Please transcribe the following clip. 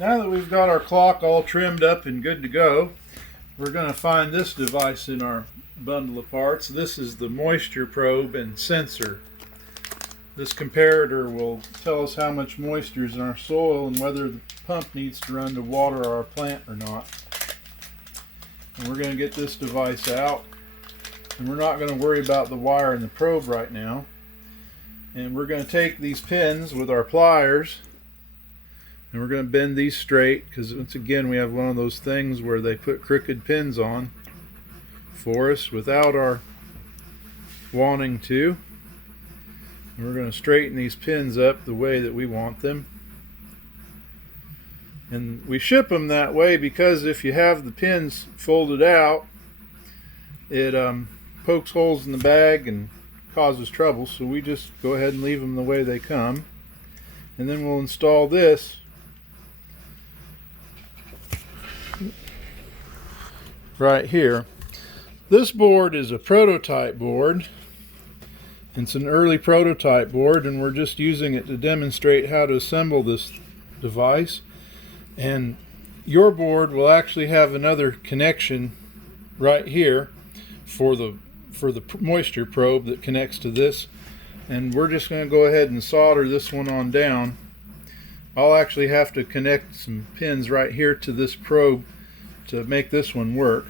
Now that we've got our clock all trimmed up and good to go, we're going to find this device in our bundle of parts. This is the moisture probe and sensor. This comparator will tell us how much moisture is in our soil and whether the pump needs to run to water our plant or not. And we're going to get this device out, and we're not going to worry about the wire and the probe right now. And we're going to take these pins with our pliers, and we're going to bend these straight, because once again we have one of those things where they put crooked pins on for us without our wanting to. And we're going to straighten these pins up the way that we want them. And we ship them that way because if you have the pins folded out, it pokes holes in the bag and causes trouble. So we just go ahead and leave them the way they come. And then we'll install this right here. This board is a prototype board. It's an early prototype board, and we're just using it to demonstrate how to assemble this device. And your board will actually have another connection right here for the moisture probe that connects to this, and we're just going to go ahead and solder this one on down. I'll actually have to connect some pins right here to this probe to make this one work.